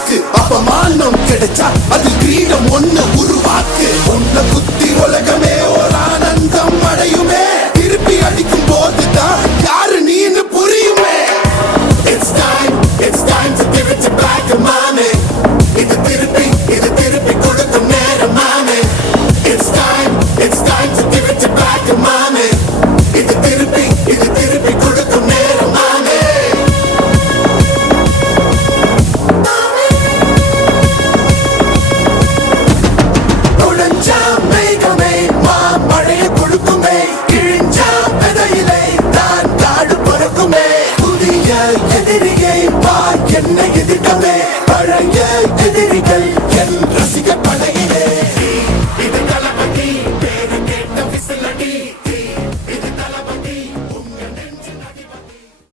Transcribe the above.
தாக்கு. அப்பமானம் கிடைச்சா அது கிரீடம் ஒண்ணு உருவாக்கு. உன்னை குத்தி உலகமே ஒரு ஆனந்தம் அடையுமே. திருப்பி அடிக்கும் போதுதான் யாரு நீன்னு புரியுமே. It's time to give it back to mommy. இது திருப்பி கொடுக்கும் நேரம் மாமே. It's time to give it back to mommy. இது திருப்பி கொடுக்கும் நேரம் மாமே. நுழைஞ்சா மேகமே மாமழையை கொடுக்குமே. கிழிஞ்சா விதையிலே தான் காடு பறக்குமே. புதிய எதிரியை வா என்னை எதிர்க்கவே. பழைய எதிரிகள் என்ற